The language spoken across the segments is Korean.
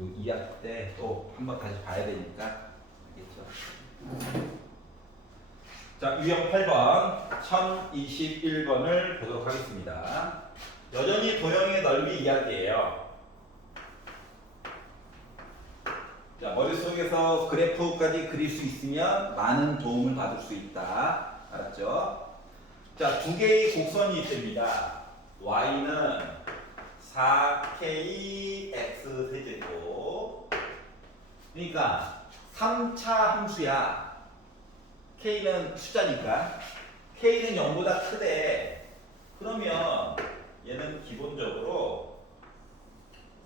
요 2학 때 또 한번 다시 봐야 되니까 알겠죠? 자, 유형 8번 1021번을 보도록 하겠습니다. 여전히 도형의 넓이 이야기예요. 자, 머릿속에서 그래프까지 그릴 수 있으면 많은 도움을 받을 수 있다. 알았죠? 자, 두 개의 곡선이 있습니다. y는 4kx 세제곱. 그러니까 3차 함수야. k는 숫자니까. k는 0보다 크대. 그러면 얘는 기본적으로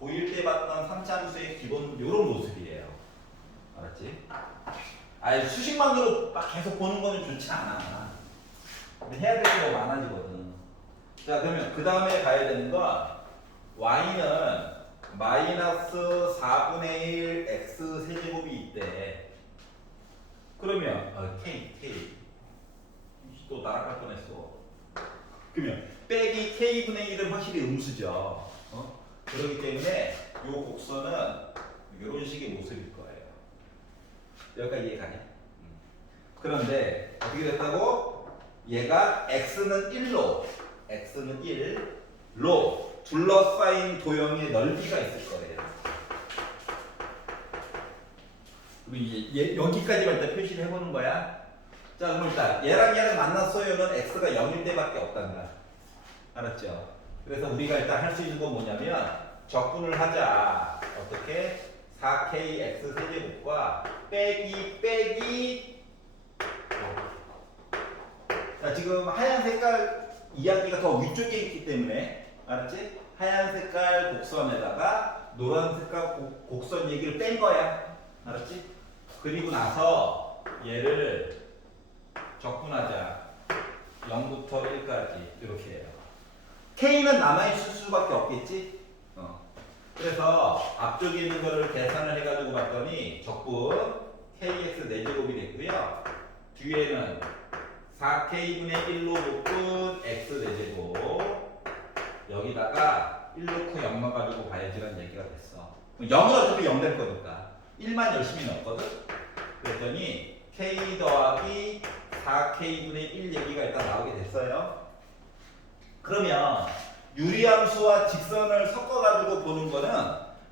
고1 때 봤던 3차 함수의 기본 이런 모습이에요. 알았지? 아니 수식만으로 막 계속 보는 거는 좋지 않아. 근데 해야 될 게 많아지거든. 자, 그러면 그 다음에 가야 되는 건 y는 마이너스 4분의 1 x 세제곱이 있대. 그러면 k 또 날아갈 뻔했어. 그러면 빼기 k분의 1은 확실히 음수죠. 그렇기 때문에 이 곡선은 이런 식의 모습일 거예요. 여기까지 이해가냐? 그런데 어떻게 됐다고? 얘가 x는 1로 둘러싸인 도형의 넓이가 있을 거예요. 그럼 이제 여기까지만 일단 표시를 해보는 거야. 자, 그럼 일단 얘랑 만났어요는 x가 0일 때밖에 없단다. 알았죠? 그래서 우리가 일단 할 수 있는 건 뭐냐면 적분을 하자. 어떻게? 4kx 세제곱과 빼기 자, 지금 하얀 색깔 이야기가 더 위쪽에 있기 때문에 알았지? 하얀 색깔 곡선에다가 노란 색깔 곡선 얘기를 뺀 거야. 알았지? 그리고 나서 얘를 적분하자. 0부터 1까지 이렇게 해요. k는 남아있을 수밖에 없겠지? 그래서 앞쪽에 있는 거를 계산을 해가지고 봤더니 적분 kx 4제곱이 됐고요. 뒤에는 4k분의 1로 묶은 x 4제곱 여기다가 1 넣고 0만 가지고 봐야지라는 얘기가 됐어. 0은 어차피 0 될 거니까 1만 열심히 넣었거든? 그랬더니 k 더하기 4k분의 1 얘기가 일단 나오게 됐어요. 그러면 유리함수와 직선을 섞어가지고 보는 거는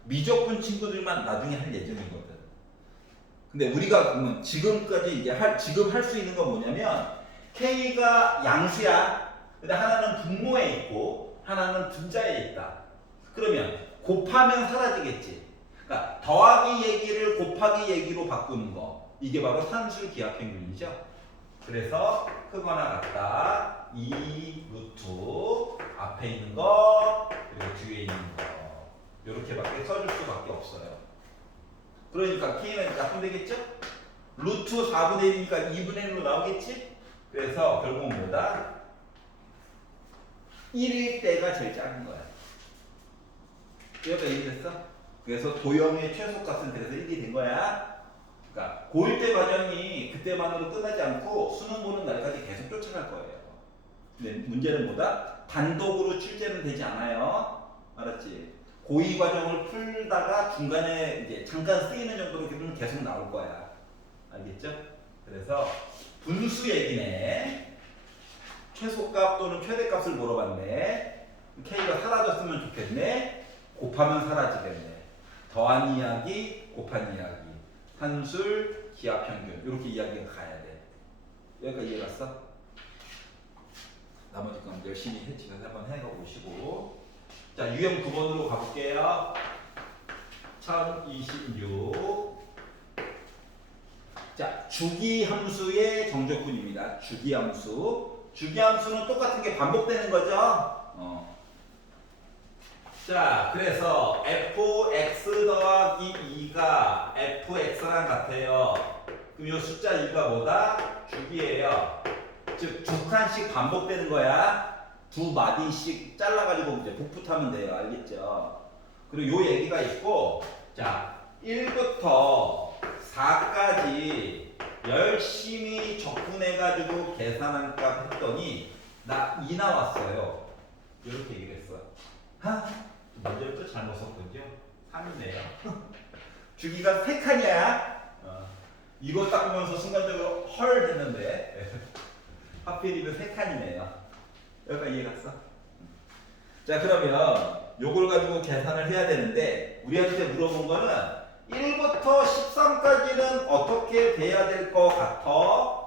미적분 친구들만 나중에 할 예정이거든. 근데 우리가 그러면 지금까지 지금 할 수 있는 건 뭐냐면 k가 양수야. 근데 하나는 분모에 있고 하나는 분자에 있다. 그러면 곱하면 사라지겠지. 그러니까 더하기 얘기를 곱하기 얘기로 바꾸는 거. 이게 바로 산술 기하평균이죠. 그래서 크거나 같다. 2 루트 앞에 있는 거 그리고 뒤에 있는 거 이렇게밖에 써줄 수밖에 없어요. 그러니까 k는 약분 되겠죠? 루트 4분의 1이니까 2분의 1로 나오겠지? 그래서 결국 뭐다? 1일 때가 제일 작은 거야. 여기가 이해됐어? 그래서 도형의 최소값은 그래서 1이 된 거야. 그러니까 고1 때 과정이 그때만으로 끝나지 않고 수능 보는 날까지 계속 쫓아갈 거예요. 근데 문제는 뭐다? 단독으로 출제는 되지 않아요. 알았지? 고2 과정을 풀다가 중간에 이제 잠깐 쓰이는 정도로 계속 나올 거야. 알겠죠? 그래서 분수 얘기네. 최소값 또는 최대값을 물어봤네. k가 사라졌으면 좋겠네. 곱하면 사라지겠네. 더한 이야기, 곱한 이야기. 산술, 기하평균 이렇게 이야기가 가야 돼. 여기까지 이해갔어? 나머지 건 열심히 집에서 한번 해가 보시고. 자, 유형 9번으로 가볼게요. 1026. 자, 주기함수의 정적분입니다. 주기함수. 주기함수는 똑같은 게 반복되는 거죠. 자, 그래서 fx 더하기 2가 fx랑 같아요. 그럼 이 숫자 2가 뭐다? 주기예요. 즉, 두 칸씩 반복되는 거야. 두 마디씩 잘라가지고 이제 복붙하면 돼요. 알겠죠? 그리고 요 얘기가 있고, 자, 1부터 4까지 열심히 적분해가지고 계산한 값 했더니 나 2 나왔어요. 이렇게 얘기를 했어. 문제를 또 잘못 썼군요. 칸이네요. 주기가 3칸이야. 이거 딱 보면서 순간적으로 헐 했는데 하필이면 3칸이네요. 여기까지 이해 갔어? 자, 그러면 요걸 가지고 계산을 해야 되는데 우리한테 물어본 거는 1부터 13까지는 어떻게 돼야 될 것 같아?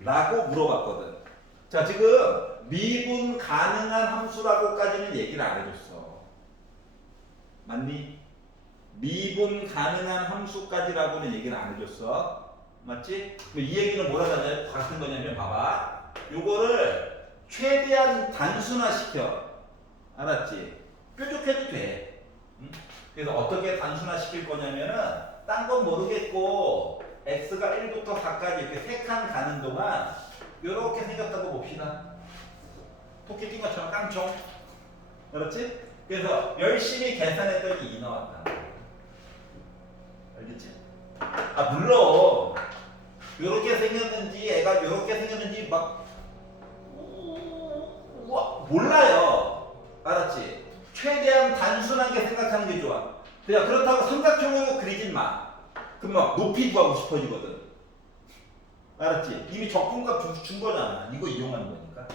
라고 물어봤거든. 자, 지금 미분 가능한 함수라고까지는 얘기를 안 해줬어. 맞니? 미분 가능한 함수까지라고는 얘기를 안 해줬어. 맞지? 이 얘기는 뭐라 같은 거냐면 봐봐. 요거를 최대한 단순화시켜. 알았지? 뾰족해도 돼. 응? 그래서 어떻게 단순화시킬 거냐면은 딴 건 모르겠고 x가 1부터 4까지 이렇게 3칸 가는 동안 요렇게 생겼다고 봅시다. 토끼 뛴 것처럼 깡총. 그렇지? 그래서 열심히 계산했더니 2 나왔다. 알겠지? 아, 물론 요렇게 생겼는지 애가 요렇게 생겼는지 막 몰라요. 알았지? 최대한 단순하게 생각하는 게 좋아. 그냥 그렇다고 삼각형으로 그리진 마. 그럼 막 높이 구하고 싶어지거든. 알았지? 이미 적분값 준 거잖아. 이거 이용하는 거니까.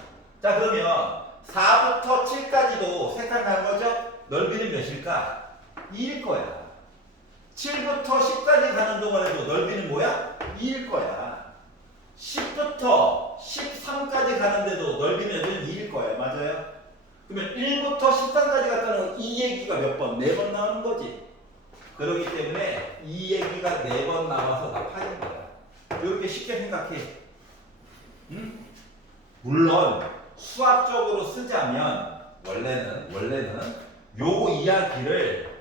자, 그러면 4부터 7까지도 색깔 간 거죠? 넓이는 몇일까? 2일 거야. 7부터 10까지 가는 동안에도 넓이는 뭐야? 2일 거야. 10부터 13까지 가는데도 넓이는 2일 거야. 맞아요? 그러면 1부터 13까지 갔다는 이 얘기가 몇 번? 4번 나오는 거지. 그렇기 때문에 이 얘기가 4번 나와서 다 파인 거야. 이렇게 쉽게 생각해. 응? 물론 수학적으로 쓰자면 원래는 요 이야기를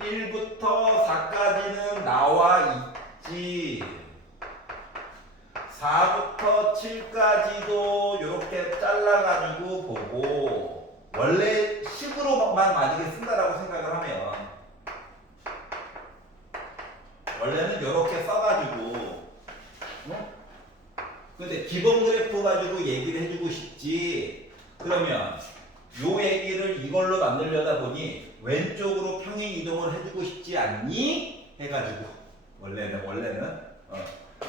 1부터 4까지는 나와 있지. 4부터 7까지도 이렇게 잘라가지고 보고 원래 식으로만 만약에 쓴다라고 생각을 하면 원래는 이렇게 써가지고 근데 기본 그래프 가지고 얘기를 해주고 싶지. 그러면 요 얘기를 이걸로 만들려다 보니 왼쪽으로 평행 이동을 해주고 싶지 않니? 해가지고 원래는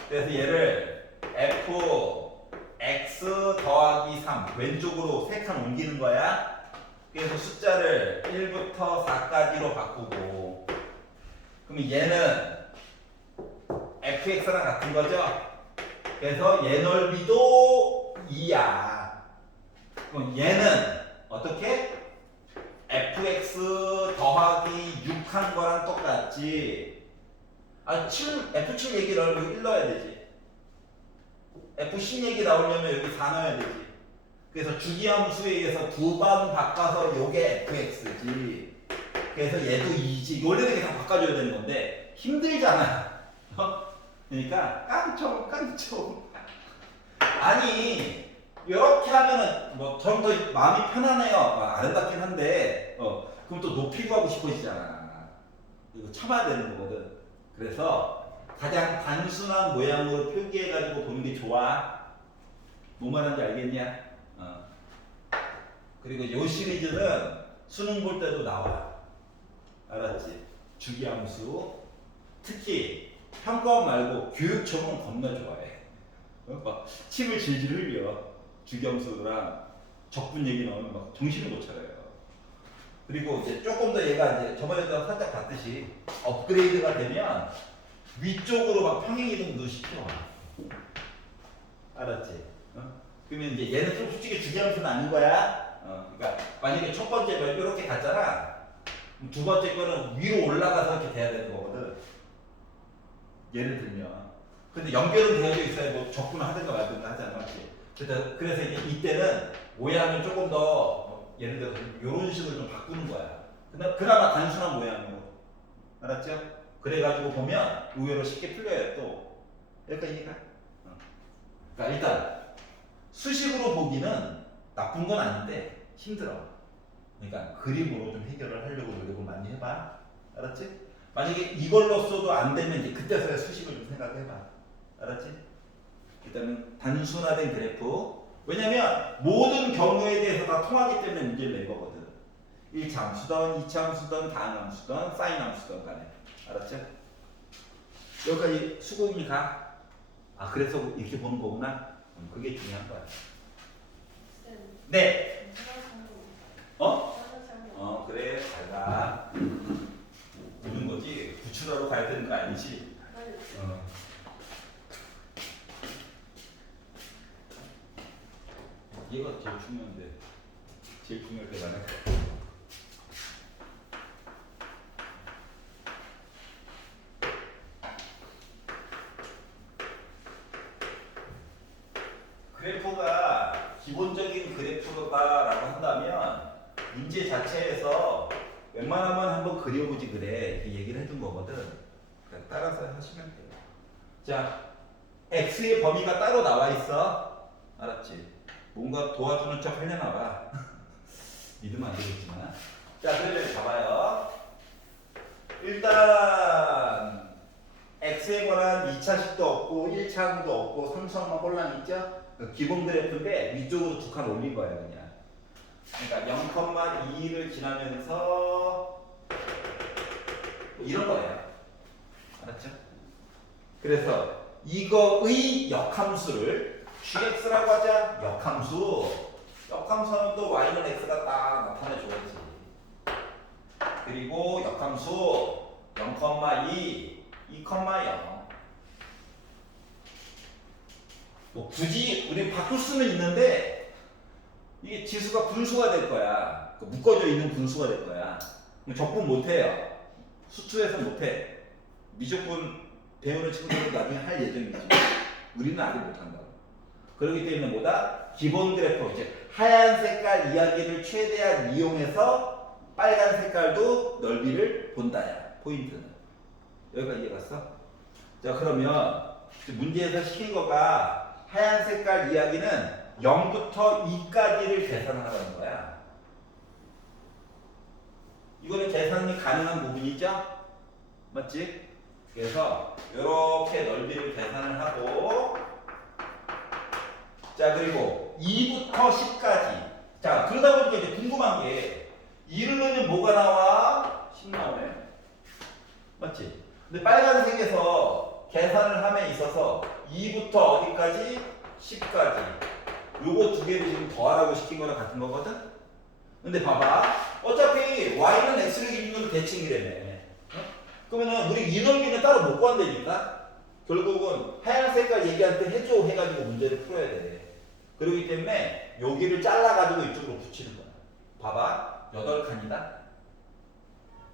그래서 얘를 fx 더하기 3 왼쪽으로 3칸 옮기는 거야. 그래서 숫자를 1부터 4까지로 바꾸고 그러면 얘는 fx랑 같은 거죠. 그래서 얘 넓이도 2야. 그럼 얘는 어떻게? fx 더하기 6한 거랑 똑같지. 아, f7 얘기를 여기 1 넣어야 되지. f10 얘기 나오려면 여기 4 넣어야 되지. 그래서 주기함수에 의해서 2번 바꿔서 요게 fx지. 그래서 얘도 2지. 원래는 이렇게 다 바꿔줘야 되는 건데 힘들잖아. 그러니까 깡총. 아니 이렇게 하면은 뭐 좀 더 마음이 편하네요. 아름답긴 한데 그럼 또 높이 구하고 싶어지잖아. 이거 참아야 되는 거거든. 그래서 가장 단순한 모양으로 표기해가지고 보는 게 좋아. 뭐 말하는지 알겠냐? 그리고 요 시리즈는 수능 볼 때도 나와. 알았지? 주기함수. 특히 평가원 말고 교육청은 겁나 좋아해. 막 침을 질질 흘려. 주기함수랑 적분 얘기 나오면 막 정신을 못 차려요. 그리고 이제 조금 더 얘가 이제 저번에도 살짝 봤듯이 업그레이드가 되면 위쪽으로 막 평행 이동도 시켜. 알았지? 그러면 이제 얘는 좀 솔직히 주기함수는 아닌 거야. 그러니까 만약에 첫 번째 거 이렇게 갔잖아. 두 번째 거는 위로 올라가서 이렇게 돼야 되는 거거든. 예를 들면. 근데 연결은 되어져 있어야 뭐 적분을 하든가 말든가 하잖아. 맞지? 그래서 이제 이때는 모양을 조금 더 예를 들어서 이런 식으로 좀 바꾸는 거야. 그나마 단순한 모양으로. 알았죠? 그래가지고 보면 의외로 쉽게 풀려요 또. 여기까지 이해가? 그러니까 일단 수식으로 보기는 나쁜 건 아닌데 힘들어. 그러니까 그림으로 좀 해결을 하려고 노력을 많이 해봐. 알았지? 만약에 이걸로 써도 안 되면 이제 그때서야 수식을 좀 생각해봐. 알았지? 일단은 단순화된 그래프. 왜냐면 모든 경우에 대해서 다 통하기 때문에 문제를 낸 거거든. 1차 함수든 2차 함수든 다항 함수든 사인 함수든 간에. 알았죠? 여기까지 수긍이 가? 아 그래서 이렇게 보는 거구나? 그게 중요한 거야. 네. 어? 그래 잘 가. 보는 거지 구출하러 가야 되는 거 아니지? 얘가 제일 중요한데 제일 중요할 때 나는 그래프가 기본적인 그래프다라고 한다면 문제 자체에서 웬만하면 한번 그려보지 그래 이렇게 얘기를 해준 거거든. 그러니까 따라서 하시면 돼요. 자, x의 범위가 따로 나와 있어. 알았지? 뭔가 도와주는 척 하려나 봐. 믿으면 안 되겠지만. 자, 그러면 봐봐요. 일단 x에 관한 2차식도 없고 1차항도 없고 상수항만 혼란 있죠? 기본 그래프인데 위쪽으로 두 칸 올린 거야 그냥. 그러니까 0,2를 지나면서 이런 거예요. 알았죠? 그래서 이거의 역함수를 gx라고 하자. 역함수. 역함수는 또 y는 x가 딱 나타내줘야지. 그리고 역함수 0,2, 2,0. 뭐 굳이 우리 바꿀 수는 있는데 이게 지수가 분수가 될 거야. 묶어져 있는 분수가 될 거야. 적분 못해요. 수투에서 못해. 미적분 배우는 친구들은 나중에 할 예정이지. 우리는 아직 못한다고. 그렇기 때문에 뭐다? 기본 그래프, 이제 하얀 색깔 이야기를 최대한 이용해서 빨간 색깔도 넓이를 본다야. 포인트는. 여기까지 이해갔어? 자 그러면 문제에서 시킨 거가 하얀 색깔 이야기는 0부터 2까지를 계산하라는 거야. 이거는 계산이 가능한 부분이죠? 맞지? 그래서 이렇게 넓이를 계산을 하고 자 그리고 2부터 10까지 자 그러다 보니까 이제 궁금한 게 2를 넣으면 뭐가 나와? 10 나오네. 맞지? 근데 빨간색에서 계산을 함에 있어서 2부터 어디까지? 10까지 요거 두 개를 지금 더하라고 시킨 거랑 같은 거거든? 근데 봐봐 어차피 y는 x를 기준으로 대칭이라며. 그러면은 우리 이 넓이는 따로 못 구한다니까? 결국은 하얀 색깔 얘기한테 해줘 해가지고 문제를 풀어야 돼. 그렇기 때문에 여기를 잘라가지고 이쪽으로 붙이는 거야. 봐봐 8칸이다.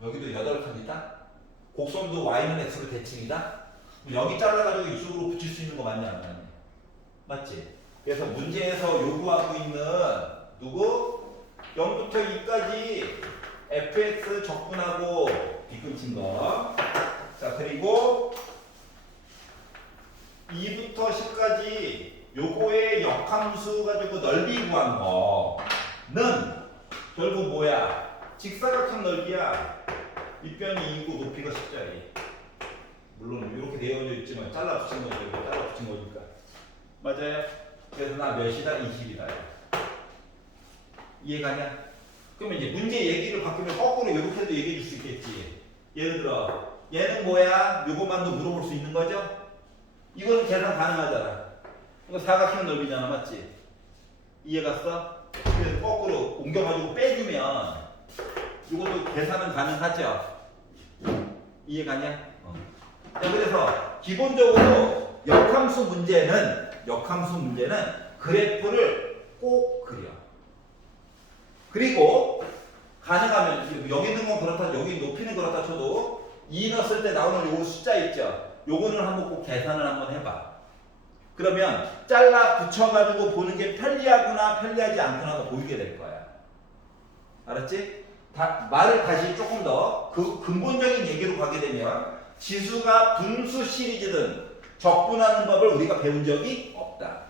여기도 8칸이다. 곡선도 y는 x로 대칭이다. 여기 잘라가지고 이쪽으로 붙일 수 있는 거 맞냐 안 맞냐? 맞지? 그래서 문제에서 요구하고 있는 누구? 0부터 2까지 fx 적분하고 뒤꿈친 거. 자 그리고 2부터 10까지 요거의 역함수 가지고 넓이 구한 거는 결국 뭐야? 직사각형 넓이야. 밑변이 2고 높이가 10짜리. 물론 이렇게 되어져 있지만 잘라 붙인 거죠. 이거 잘라 붙인 거니까. 맞아요? 그래서 나 몇이다? 20이다. 이해가냐? 그러면 이제 문제 얘기를 바꾸면 거꾸로 이렇게도 얘기해 줄 수 있겠지. 예를 들어 얘는 뭐야? 요것만도 물어볼 수 있는 거죠? 이거는 계산 가능하잖아. 이거 사각형 넓이잖아. 맞지? 이해갔어? 그래서 거꾸로 옮겨가지고 빼주면 이것도 계산은 가능하죠? 이해가냐? 자 그래서 기본적으로 역함수 문제는 그래프를 꼭 그려. 그리고 가능하면 여기 있는 건 그렇다 여기 높이는 그렇다 쳐도 2 넣었을 때 나오는 요 숫자 있죠? 요거는 한번 꼭 계산을 한번 해봐. 그러면 잘라 붙여가지고 보는 게 편리하구나 편리하지 않구나가 보이게 될 거야. 알았지? 말을 다시 조금 더 그 근본적인 얘기로 가게 되면 지수가 분수 시리즈든 적분하는 법을 우리가 배운 적이 없다.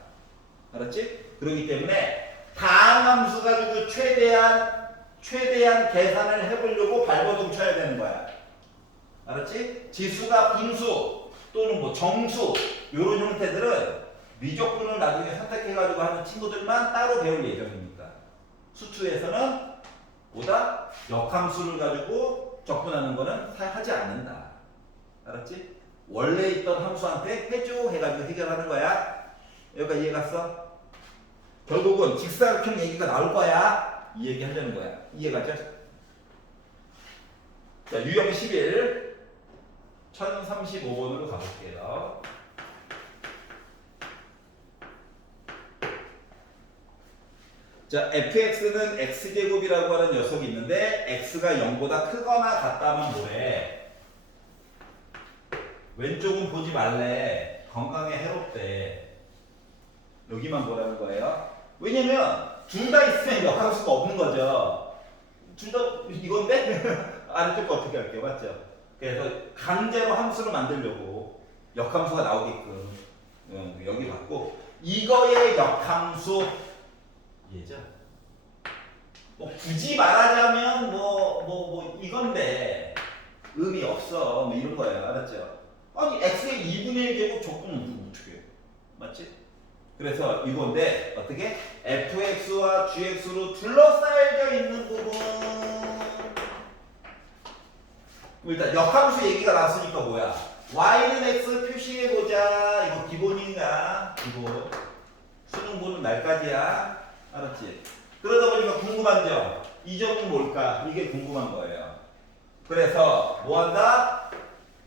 알았지? 그렇기 때문에 다항함수 가지고 최대한 계산을 해보려고 발버둥 쳐야 되는 거야. 알았지? 지수가 분수 또는 뭐 정수 이런 형태들은 미적분을 나중에 선택해가지고 하는 친구들만 따로 배울 예정이니까 수투에서는 보다 역함수를 가지고 적분하는 거는 하지 않는다. 알았지? 원래 있던 함수한테 해줘 해가지고 해결하는 거야. 여기까지 이해 갔어? 결국은 직사각형 얘기가 나올 거야. 이 얘기 하려는 거야. 이해 갔죠? 자, 유형 11 1035번으로 가볼게요. 자, fx는 x제곱이라고 하는 녀석이 있는데 x가 0보다 크거나 같다면 뭐해? 왼쪽은 보지 말래. 건강에 해롭대. 여기만 보라는 거예요. 왜냐면 둘 다 있으면 역함수가 없는 거죠. 둘 다 이건데 아래쪽 거 어떻게 할게요, 맞죠? 그래서 강제로 함수를 만들려고 역함수가 나오게끔 여기 받고 이거의 역함수 얘죠. 뭐 굳이 말하자면 뭐 이건데 의미 없어 뭐 이런 거예요, 알았죠? 아니 x의 2분의 1 제곱 적분은 어떻게 해요? 맞지? 그래서 이건데 어떻게 fx와 gx로 둘러싸여져 있는 부분. 일단 역함수 얘기가 나왔으니까 뭐야? y는 x 표시해보자. 이거 기본인가? 기본. 수능 보는 날까지야. 알았지? 그러다 보니까 궁금한 점. 이 점은 뭘까? 이게 궁금한 거예요. 그래서 뭐 한다?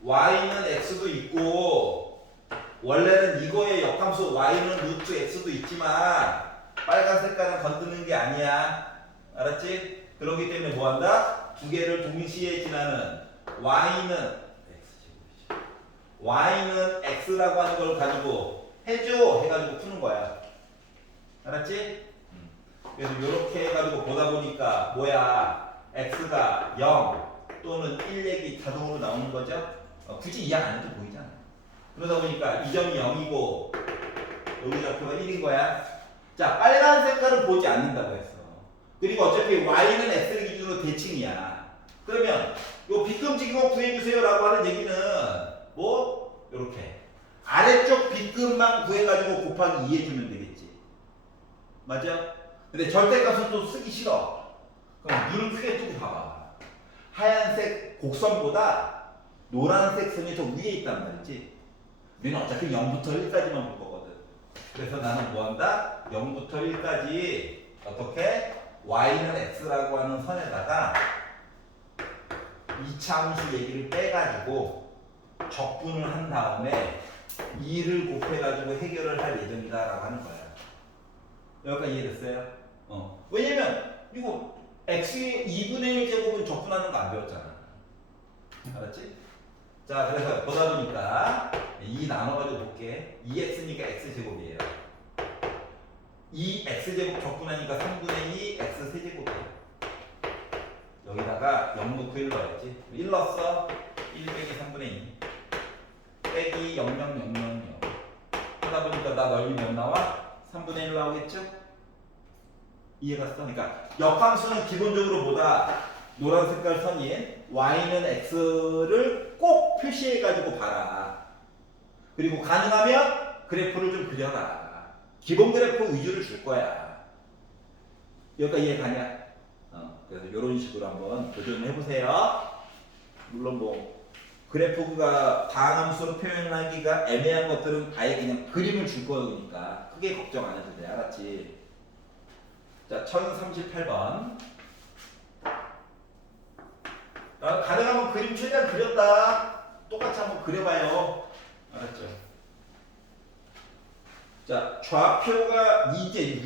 y는 x도 있고 원래는 이거의 역함수 y는 루트 x도 있지만 빨간 색깔은 건드는 게 아니야. 알았지? 그렇기 때문에 뭐 한다? 두 개를 동시에 지나는 y는 x라고 하는 걸 가지고 해줘 해가지고 푸는 거야. 알았지? 그래서 이렇게 해가지고 보다 보니까 뭐야? x가 0 또는 1렉이 자동으로 나오는 거죠. 굳이 이양 안 해도 보이잖아. 그러다 보니까 이 점이 0이고 여기 좌표가 1인 거야. 자, 빨간 색깔을 보지 않는다고 했어. 그리고 어차피 y는 x를 기준으로 대칭이야. 그러면 요 빗금지기 구해주세요 라고 하는 얘기는 뭐 요렇게 아래쪽 빗금만 구해가지고 곱하기 2 해주면 되겠지. 맞아? 근데 절대값은 또 쓰기 싫어. 그럼 눈을 크게 뜨고 봐봐. 하얀색 곡선보다 노란색 선이 더 위에 있단 말이지. 우리는 어차피 0부터 1까지만 볼 거거든. 그래서 나는 뭐 한다? 0부터 1까지 어떻게? y는 x라고 하는 선에다가 2차 함수 얘기를 빼가지고 적분을 한 다음에 2를 곱해가지고 해결을 할 예정이다 라고 하는 거야. 여기까지 이해됐어요? 왜냐면 이거 x의 2분의 1 제곱은 적분하는 거 안 배웠잖아. 알았지? 자, 그래서 보다 보니까 2 나눠가지고 볼게. 2x니까 x제곱이에요. 2x제곱 적분하니까 3분의 2 x 세제곱이에요. 여기다가 0 넣고 1 넣어야지. 1 넣었어. 1 빼기 3분의 2 빼기 0, 0, 0, 0, 0 하다 보니까 나 넓이 몇 나와? 3분의 1 나오겠죠? 이해갔어? 그러니까 역함수는 기본적으로 보다 노란 색깔 선인 y는 x를 꼭 표시해가지고 봐라. 그리고 가능하면 그래프를 좀 그려라. 기본 그래프 위주를 줄 거야. 여기까지 이해가냐? 그래서 이런 식으로 한번 도전해보세요. 물론 뭐 그래프가 다항함수로 표현하기가 애매한 것들은 아예 그냥 그림을 줄 거니까 크게 걱정 안 해도 돼. 알았지? 자, 1038번. 가능하면 그림 최대한 그렸다. 똑같이 한번 그려봐요. 알았죠? 자, 좌표가 이제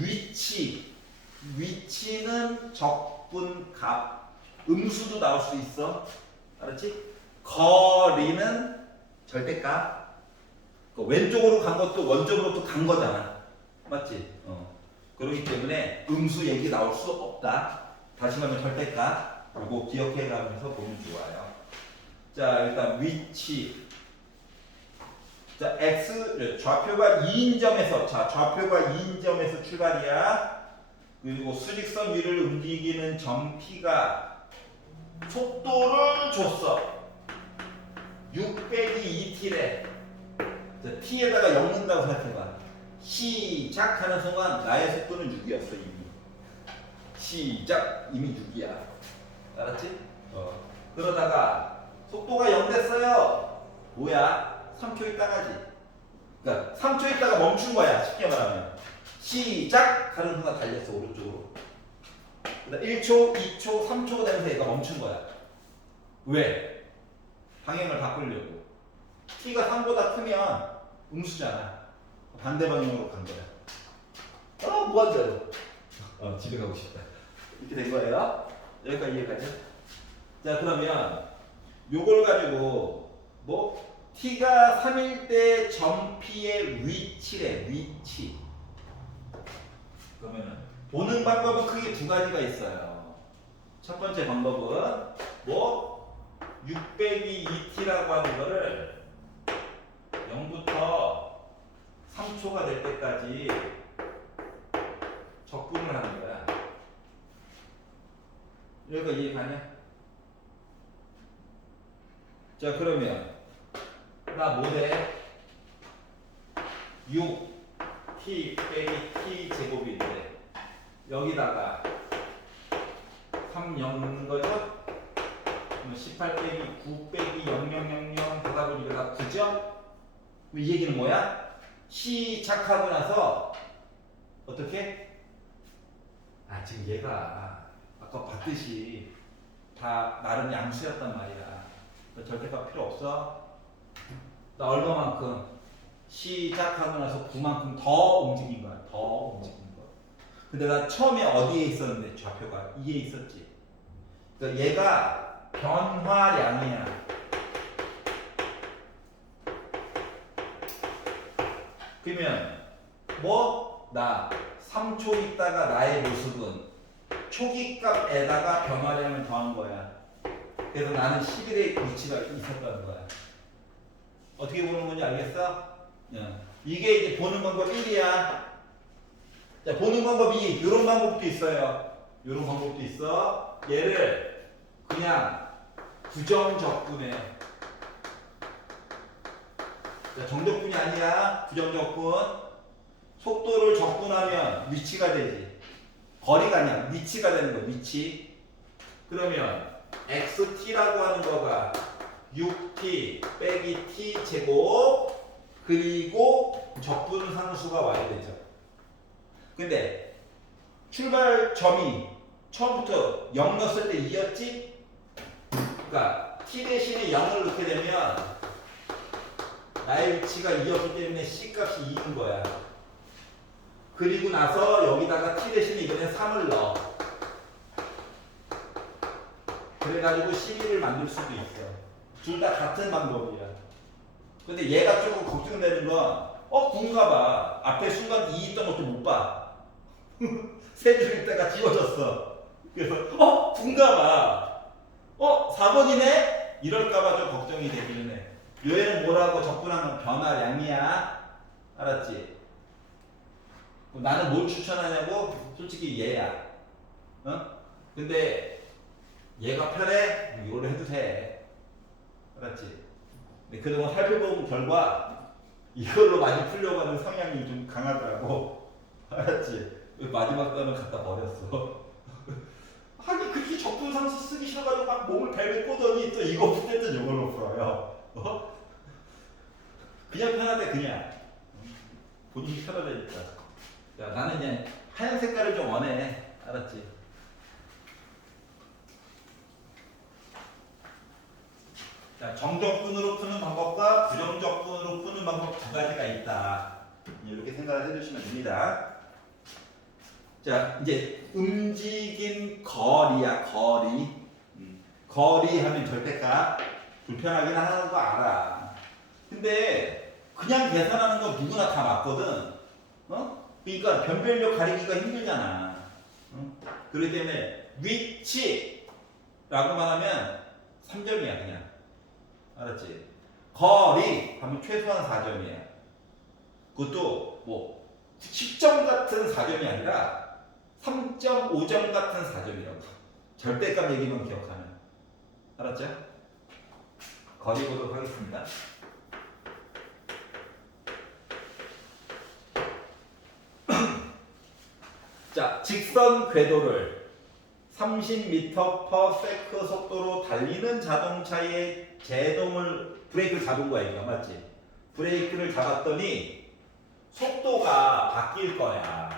위치는 적분 값. 음수도 나올 수 있어. 알았지? 거리는 절대값. 왼쪽으로 간 것도 원점으로 간 거잖아. 맞지? 그렇기 때문에 음수 얘기 나올 수 없다. 다시 말하면 절대값. 그리고 기억해 가면서 보면 좋아요. 자, 일단 위치. 자, 좌표가 2인점에서, 좌표가 2인점에서 출발이야. 그리고 수직선 위를 움직이는 점 P가 속도를 줬어. 6 빼기 2t래. 자, T에다가 0 넣는다고 생각해봐. 시작하는 순간 나의 속도는 6이었어 이미. 시작 이미 6이야. 알았지? 그러다가 속도가 0 됐어요. 뭐야? 3초 있다가지. 그러니까 3초 있다가 멈춘 거야. 쉽게 말하면. 시작! 하는 순간 달렸어. 오른쪽으로. 그다음 1초, 2초, 3초 되면서 얘가 멈춘 거야. 왜? 방향을 바꾸려고. t가 3보다 크면 음수잖아. 반대 방향으로 간 거야. 무한대로. 집에 가고 싶다. 이렇게 된 거예요. 여기까지 이해가죠? 자, 그러면 요걸 가지고 뭐 t가 3일 때 점 P의 위치래. 위치. 그러면은 보는 방법은 크게 두 가지가 있어요. 첫 번째 방법은 뭐 6 빼기 2t라고 하는 거를 0부터 3초가 될 때까지 적분을 하는 거야. 여기가 이해가냐? 자, 그러면 나 뭐래? 6t 빼기 t 제곱인데 여기다가 3 넣는 거죠? 18 빼기 9 빼기 0000 하다 보니까 9죠? 이 얘기는 뭐야? 시작하고 나서 어떻게? 지금 얘가 아까 봤듯이 다 나름 양수였단 말이야. 절대값 필요 없어. 나 얼마만큼 시작하고 나서 9만큼 더 움직인 거야. 더 움직인 거. 근데 나 처음에 어디에 있었는데 좌표가 2에 있었지. 그러니까 얘가 변화량이야. 그러면 뭐 나 3초 있다가 나의 모습은 초기값에다가 변화량을 더한 거야. 그래서 나는 11의 위치가 있었다는 거야. 어떻게 보는 건지 알겠어? 이게 이제 보는 방법 1이야. 자, 보는 방법 2. 이런 방법도 있어요. 이런 방법도 있어. 얘를 그냥 부정적분해. 자, 정적분이 아니야. 부정적분. 속도를 적분하면 위치가 되지. 거리가 아니야. 위치가 되는 거. 위치. 그러면 xt라고 하는 거가 6t 빼기 t 제곱 그리고 적분 상수가 와야 되죠. 근데 출발점이 처음부터 0 넣었을 때 2였지? 그러니까 t 대신에 0을 넣게 되면 나의 위치가 2였기 때문에 c 값이 2인 거야. 그리고 나서 여기다가 t 대신에 이번엔 3을 넣어. 그래가지고 12를 만들 수도 있어. 둘 다 같은 방법이야. 근데 얘가 조금 걱정되는 건 군가 봐. 앞에 순간 2 있던 것도 못 봐. 세 줄 있다가 지워졌어. 그래서 군가 봐. 4번이네? 이럴까봐 좀 걱정이 되기는 해. 얘는 뭐라고 적분하면 변화량이야. 알았지? 나는 뭘 추천하냐고? 솔직히 얘야. 근데 얘가 편해? 이걸로 해도 돼. 알았지? 근데 그동안 살펴본 결과 이걸로 많이 풀려고 하는 성향이 좀 강하더라고. 알았지? 마지막 단어 갖다 버렸어. 하긴 그렇게 적분상수 쓰기 싫어가지고 막 몸을 벨벨 꼬더니 또 이거 풀 때도 이걸로 풀어요. 그냥 편하대 그냥. 본인이 편하다니까. 야, 나는 그냥 하얀 색깔을 좀 원해. 알았지? 자, 정적분으로 푸는 방법과 부정적분으로 푸는 방법 두 가지가 있다. 이렇게 생각을 해주시면 됩니다. 자, 이제 움직인 거리야, 거리. 거리 하면 절대값. 불편하긴 하는 거 알아. 근데 그냥 계산하는 거 누구나 다 맞거든. 그러니까 변별력 가리기가 힘들잖아. 그렇기 때문에 위치라고만 하면 3점이야 그냥. 알았지? 거리 하면 최소한 4점이야. 그것도 뭐 10점 같은 4점이 아니라 3.5점 같은 4점이라고. 절대값 얘기만 기억하면. 알았죠? 거리 보도록 하겠습니다. 자, 직선 궤도를 30m/s 속도로 달리는 자동차의 브레이크를 잡은 거야, 이거 맞지? 브레이크를 잡았더니 속도가 바뀔 거야.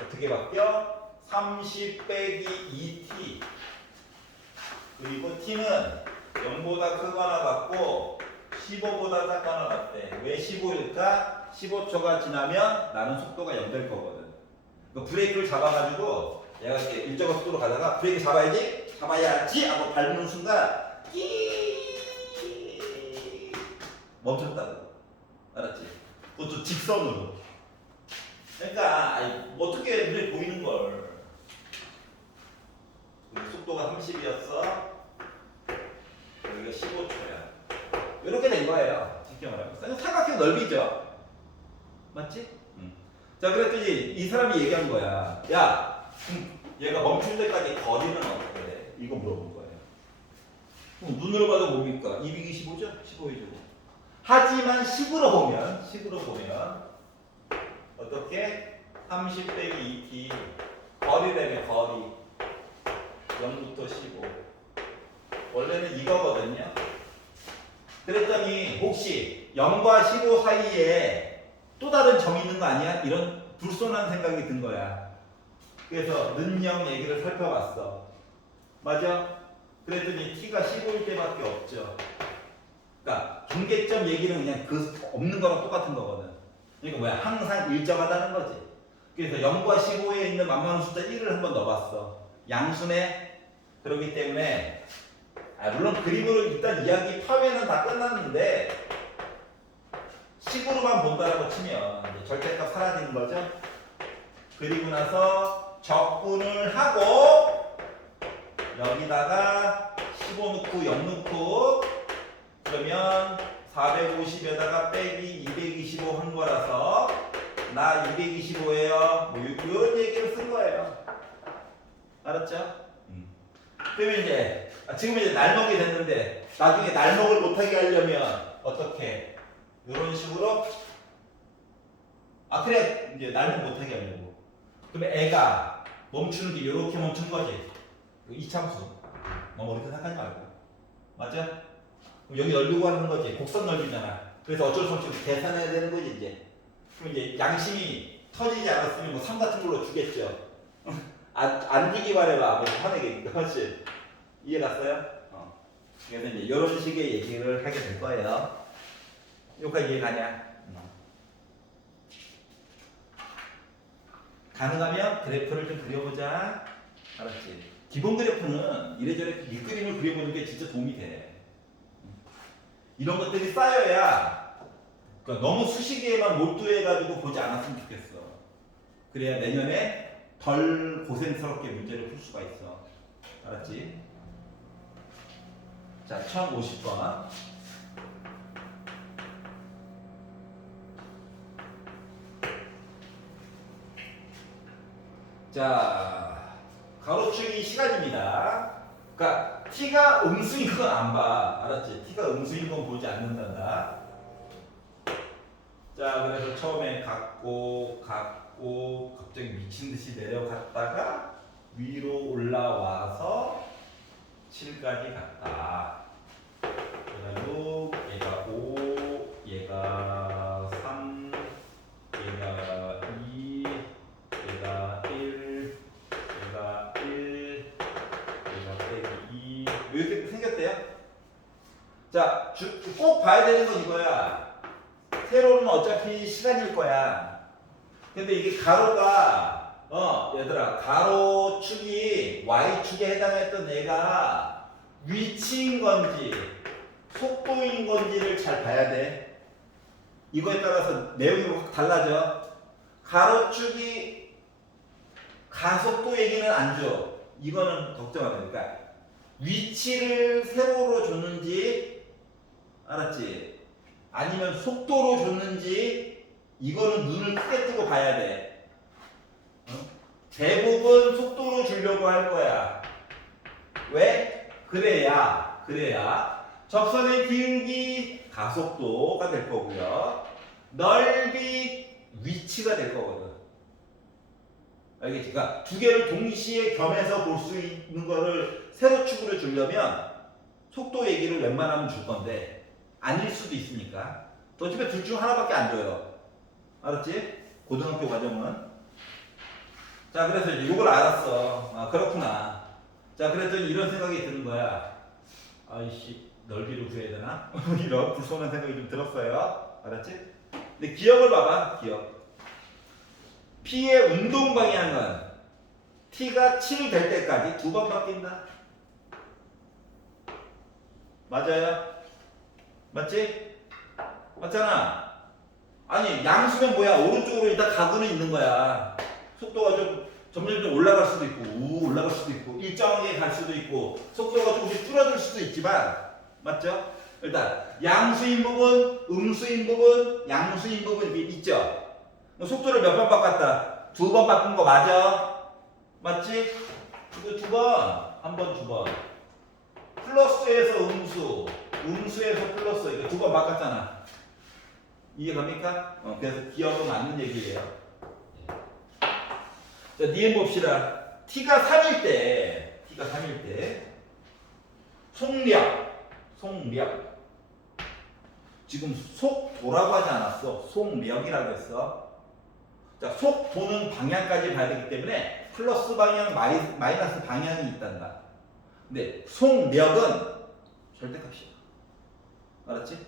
어떻게 바뀌어? 30 빼기 2t. 그리고 t는 0보다 크거나 같고 15보다 작거나 같대. 왜 15일까? 15초가 지나면 나는 속도가 0 될 거거든. 그러니까 브레이크를 잡아가지고 얘가 이렇게 일정한 속도로 가다가 브레이크 잡아야지 하고 밟는 순간 멈췄다고. 알았지? 그것도 직선으로. 그러니까 어떻게 눈에 보이는 걸. 속도가 30이었어. 여기가 15초야. 이렇게 된 거예요. 쉽게 말하면. 삼각형 넓이죠. 맞지? 자, 그랬더니 이 사람이 얘기한 거야. 야, 얘가 멈출 때까지 거리는 어떻게 돼? 이거 물어본 거예요. 눈으로 봐도 뭡니까? 225죠? 15이죠. 하지만 식으로 보면 어떻게? 30 빼기 2t 거리라며 거리 0부터 15 원래는 이거거든요. 그랬더니 혹시 0과 15 사이에 또 다른 점이 있는 거 아니야? 이런 불손한 생각이 든 거야. 그래서 는영 얘기를 살펴봤어. 맞아? 그랬더니 t가 15일 때밖에 없죠. 그러니까 경계점 얘기는 그냥 그 없는 거랑 똑같은 거거든. 그러니까 뭐야? 항상 일정하다는 거지. 그래서 0과 15에 있는 만만한 숫자 1을 한번 넣어봤어. 양수네. 그렇기 때문에 물론 그림으로 일단 이야기 파괴는 다 끝났는데 식으로만 본다라고 치면 이제 절대값 사라지는 거죠. 그리고 나서 적분을 하고 여기다가 15 넣고 0 넣고 그러면 450에다가 빼기 225 한 거라서 나 225예요. 뭐 이런 얘기를 쓴 거예요. 알았죠? 그러면 이제 지금 이제 날먹이 됐는데 나중에 날먹을 못하게 하려면 어떻게? 이런 식으로 그래 이제 날먹 못하게 하려고. 그러면 애가 멈추는 게 이렇게 멈춘 거지. 이참수. 너무 어렵게 생각하지 말고. 맞아? 그럼 여기 넓이고 하는 거지. 곡선 넓이잖아. 그래서 어쩔 수 없이 계산해야 되는 거지 이제. 그럼 이제 양심이 터지지 않았으면 뭐 3 같은 걸로 주겠죠. 안 주기 바래봐. 뭐 화내겠니까. 그렇지? 이해 갔어요? 그래서 이제 이런 식의 얘기를 하게 될 거예요. 여기까지 이해 가냐? 가능하면 그래프를 좀 그려보자. 알았지? 기본 그래프는 이래저래 밑그림을 그려보는 게 진짜 도움이 돼. 이런 것들이 쌓여야 그러니까 너무 수식에만 몰두해가지고 보지 않았으면 좋겠어. 그래야 내년에 덜 고생스럽게 문제를 풀 수가 있어. 알았지? 자, 1050번. 자, 가로축이 시간입니다. 그러니까 t가 음수인 건 안 봐. 알았지? t가 음수인 건 보지 않는단다. 자, 그래서 처음에 갔고 갑자기 미친 듯이 내려갔다가 위로 올라와서 7까지 갔다. 그리고 얘가 5, 얘가 3, 얘가 2, 얘가 1, 얘가 1, 얘가 빼기 2 이렇게 생겼대요. 자, 꼭 봐야 되는 건 이거야. 세로는 어차피 시간일 거야. 근데 이게 가로가 얘들아 가로축이 y축에 해당했던 애가 위치인 건지 속도인 건지를 잘 봐야 돼. 이거에 따라서 내용이 확 달라져. 가로축이 가속도 얘기는 안 줘. 이거는 걱정하면 되니까 위치를 세로로 줬는지 알았지? 아니면 속도로 줬는지 이거는 눈을 크게 뜨고 봐야 돼. 대부분 속도로 주려고 할 거야. 왜? 그래야 접선의 기울기 가속도가 될 거고요. 넓이 위치가 될 거거든. 알겠지? 그러니까 두 개를 동시에 겸해서 볼 수 있는 거를 세로축으로 주려면 속도 얘기를 웬만하면 줄 건데 아닐 수도 있으니까 어차피 둘 중 하나밖에 안 줘요. 알았지? 고등학교 과정은. 자, 그래서 이제 이걸 알았어. 아, 그렇구나. 자, 그랬더니 이런 생각이 드는 거야. 아이씨, 넓이를 구해야 되나? 이런 불손한 생각이 좀 들었어요. 알았지? 근데 기억을 봐봐. 기억. P의 운동 방향은 T가 7 될 때까지 두 번 바뀐다. 맞아요? 맞지? 맞잖아. 아니, 양수면 뭐야? 오른쪽으로 일단 가고는 있는 거야. 속도가 좀 점점 올라갈 수도 있고, 올라갈 수도 있고, 일정하게 갈 수도 있고, 속도가 조금씩 줄어들 수도 있지만, 맞죠? 일단 양수인 부분, 음수인 부분, 양수인 부분 있죠? 속도를 몇 번 바꿨다? 두 번 바꾼 거 맞아? 맞지? 이거 두 번, 한 번, 두 번. 플러스에서 음수, 음수에서 플러스, 이거 두 번 바꿨잖아. 이해갑니까? 그래서 기억은 맞는 얘기예요. 자, 니은 봅시다. T가 3일 때, 속력. 지금 속도라고 하지 않았어. 속력이라고 했어. 자, 속도는 방향까지 봐야 되기 때문에 플러스 방향, 마이너스 방향이 있단다. 근데 속력은 절대값이야. 알았지?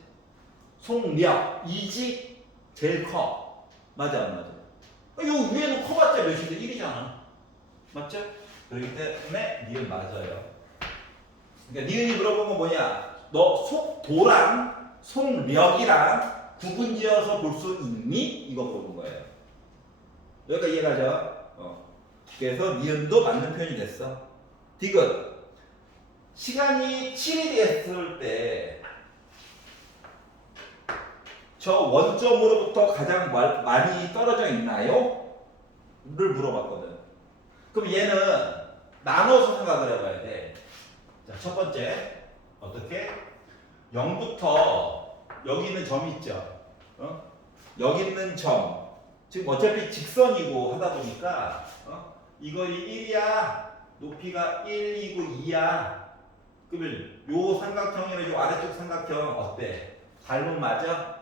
속력이지 제일 커. 맞아, 안 맞아? 요 위에는 커봤자 몇인데 1이잖아. 맞죠? 그렇기 때문에 니은 맞아요. 그러니까 니은이 물어본 건 뭐냐? 너 속도랑 속력이랑 구분지어서 볼 수 있니? 이거 보는 거예요. 여기까지 이해가죠? 그래서 니은도 맞는 표현이 됐어. 디귿. 시간이 7이 됐을 때 저 원점으로부터 가장 많이 떨어져 있나요? 를 물어봤거든. 그럼 얘는 나눠서 생각을 해봐야 돼. 자, 첫 번째 어떻게? 0부터 여기 있는 점이 있죠. 여기 있는 점. 지금 어차피 직선이고 하다 보니까 이거이 1이야. 높이가 1이고 2야. 그러면 요 삼각형이나 요 아래쪽 삼각형 어때? 닮은 맞아?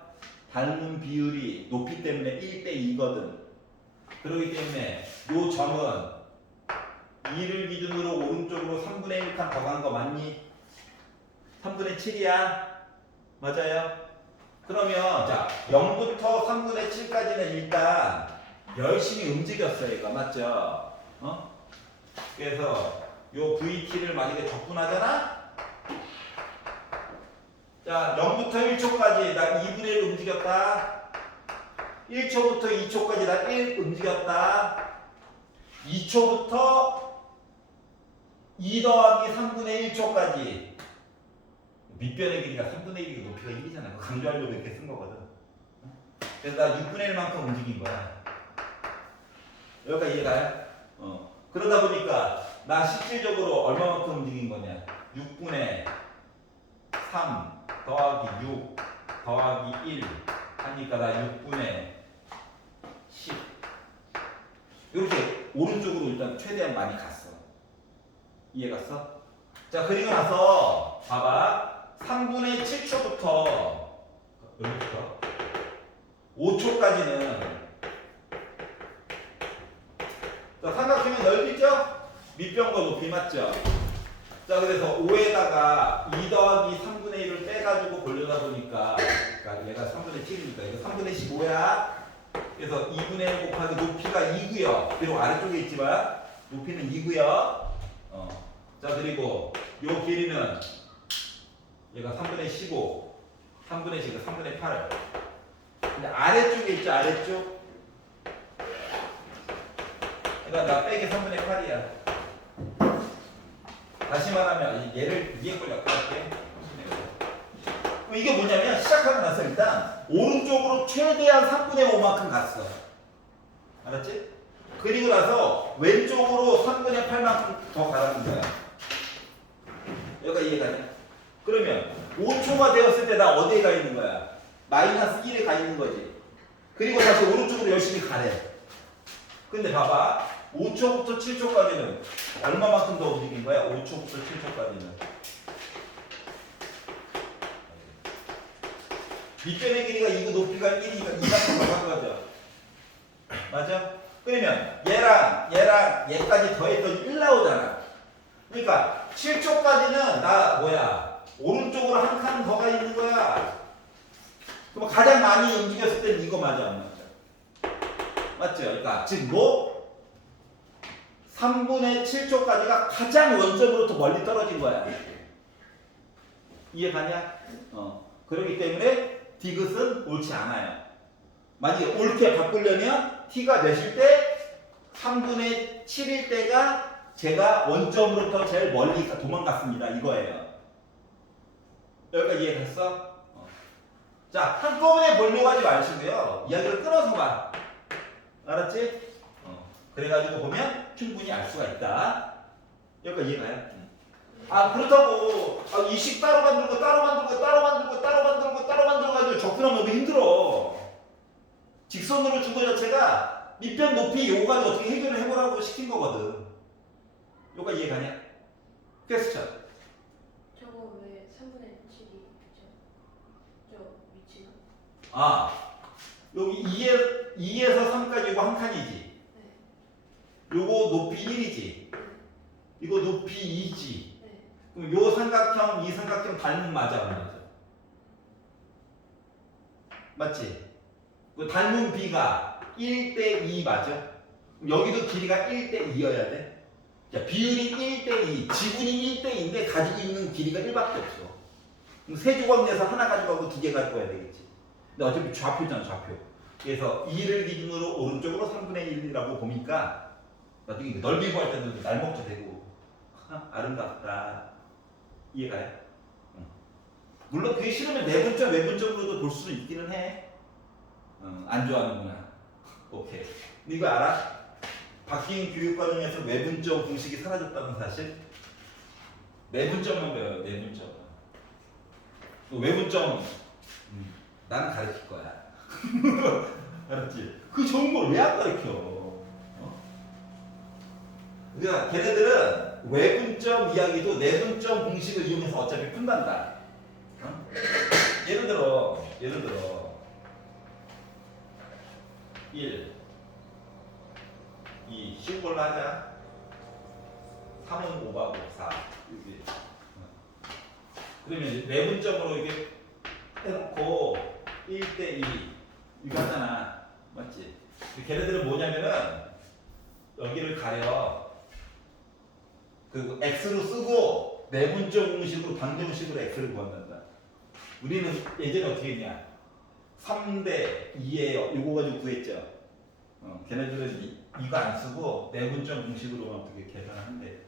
닮은 비율이 높이 때문에 1대 2거든. 그렇기 때문에 요 점은 2를 기준으로 오른쪽으로 3분의 1 칸 더 간 거 맞니? 3분의 7이야. 맞아요? 그러면 자 0부터 3분의 7까지는 일단 열심히 움직였어요. 얘가 맞죠? 그래서 요 VT를 만약에 적분하잖아? 자, 0부터 1초까지 나 2분의 1 움직였다. 1초부터 2초까지 나 1 움직였다. 2초부터 2 더하기 3분의 1초까지. 밑변의 길이가 3분의 1이고 높이가 1이잖아. 강조하려고 이렇게 쓴 거거든. 그래서 나 6분의 1만큼 움직인 거야. 여기까지 이해가요? 그러다 보니까 나 실질적으로 얼마만큼 움직인 거냐? 6분의 3 더하기 6 더하기 1 하니까 나 6분의 10 이렇게 오른쪽으로 일단 최대한 많이 갔어. 이해갔어? 자, 그리고 나서 봐봐. 3분의 7초부터 여기부터 5초까지는 자, 삼각형의 넓이죠? 밑변과 높이 맞죠? 자, 그래서 5에다가 2 더하기 3분의 1을 빼가지고 보려다 보니까 그러니까 얘가 3분의 7이니까 이거 3분의 15야. 그래서 2분의 1 곱하기 높이가 2고요. 그리고 아래쪽에 있지만 높이는 2고요. 자, 그리고 요 길이는 얘가 3분의 15, 3분의 10, 3분의 8. 근데 아래쪽에 있죠, 아래쪽. 그러니까 나 빼기 3분의 8이야. 다시 말하면 얘를 위에 걸 약분할게. 이게 뭐냐면 시작하고 나서 일단 오른쪽으로 최대한 3분의 5만큼 갔어. 알았지? 그리고 나서 왼쪽으로 3분의 8만큼 더 가라는 거야. 여기가 이해가냐? 그러면 5초가 되었을 때 나 어디에 가 있는 거야? 마이너스 1에 가 있는 거지. 그리고 다시 오른쪽으로 열심히 가래. 근데 봐봐. 5초부터 7초까지는 얼마만큼 더 움직인 거야? 5초부터 7초까지는. 밑변의 길이가 2고 높이가 1이니까 2만큼 더 간 거죠. 맞아? 그러면 얘랑 얘까지 더했더니 1 나오잖아. 그러니까 7초까지는 나 뭐야? 오른쪽으로 한 칸 더 가 있는 거야. 그럼 가장 많이 움직였을 때는 이거 맞아 안 맞죠? 맞죠? 그러니까 지금 뭐 3분의 7초까지가 가장 원점으로부터 멀리 떨어진 거야. 이해 가냐? 그렇기 때문에 디귿은 옳지 않아요. 만약에 옳게 바꾸려면 t가 몇일 때 3분의 7일 때가 제가 원점으로부터 제일 멀리 도망갔습니다. 이거예요. 여기까지 이해됐어? 자, 한꺼번에 보려고 하지 마시고요. 이야기를 끊어서 봐. 알았지? 그래가지고 보면 충분히 알 수가 있다. 여기까지 이해가요? 그렇다고 이식 따로 만들고 가지고 접근하면 너무 힘들어. 직선으로 준 거 자체가 밑변 높이 요거 가지고 어떻게 해결을 해보라고 시킨 거거든. 요거 이해가냐? 퀘스천. 저거 왜 3분의 7이 그죠? 저 위치가? 여기 2에서 3까지 요거 한 칸이지. 네. 요거 높이 1이지. 네. 이거 높이 2지. 네. 그럼 요 삼각형, 이 삼각형 닮은 맞아 안 맞아? 맞지? 그 닮은 비가 1대 2 맞아? 그럼 여기도 길이가 1대 2여야 돼. 자, 비율이 1대 2, 지분이 1대 2인데 가지고 있는 길이가 1밖에 없어. 그럼 세 조각 내서 하나 가져가고 두 개 가지고 와야 되겠지. 근데 어차피 좌표잖아, 좌표. 그래서 2를 기준으로 오른쪽으로 3분의 1이라고 보니까 나중에 넓이 구할 때도 날 먹게 되고 아름답다. 이해가요? 물론 그게 싫으면 내분점, 외분점으로도 볼 수도 있기는 해. 안 좋아하는구나. 오케이. 근데 이거 알아? 바뀐 교육과정에서 외분점 공식이 사라졌다는 사실? 내분점만 배워요. 내분점. 외분점 나는 가르칠 거야. 알았지? 그 좋은 걸 왜 안 가르쳐? 그러니까 걔네들은 외분점 이야기도 내분점 공식을 이용해서 어차피 푼단다. 예를 들어 1, 2 쉬운 걸로 하자. 3은 5가 4 이렇게. 그러면 내분점으로 이렇게 해놓고 1대 2 이거 하잖아. 맞지? 걔네들은 뭐냐면은 여기를 가려 그 x로 쓰고 내분점 공식으로 방정식으로 x를 구한단다. 우리는 예전에 어떻게 했냐? 3대 2에 이거 가지고 구했죠. 걔네들은 이거 안 쓰고 내분점 공식으로만 어떻게 계산을 한대.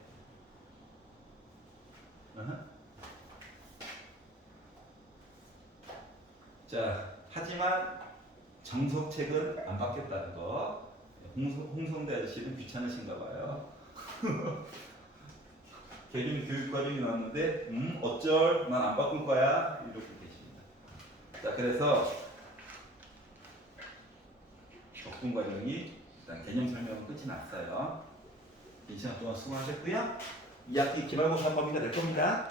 자, 하지만 정석책은 안 바뀌었다는 거. 홍성대 아저씨는 귀찮으신가 봐요. 개인 교육과정이 나왔는데 어쩔 난 안 바꿀 거야 이렇게 계십니다. 자, 그래서 적분 과정이 일단 개념 설명은 끝이 났어요. 이 시간 동안 수고하셨고요. 2학기 기말고사 범위가 될 겁니다.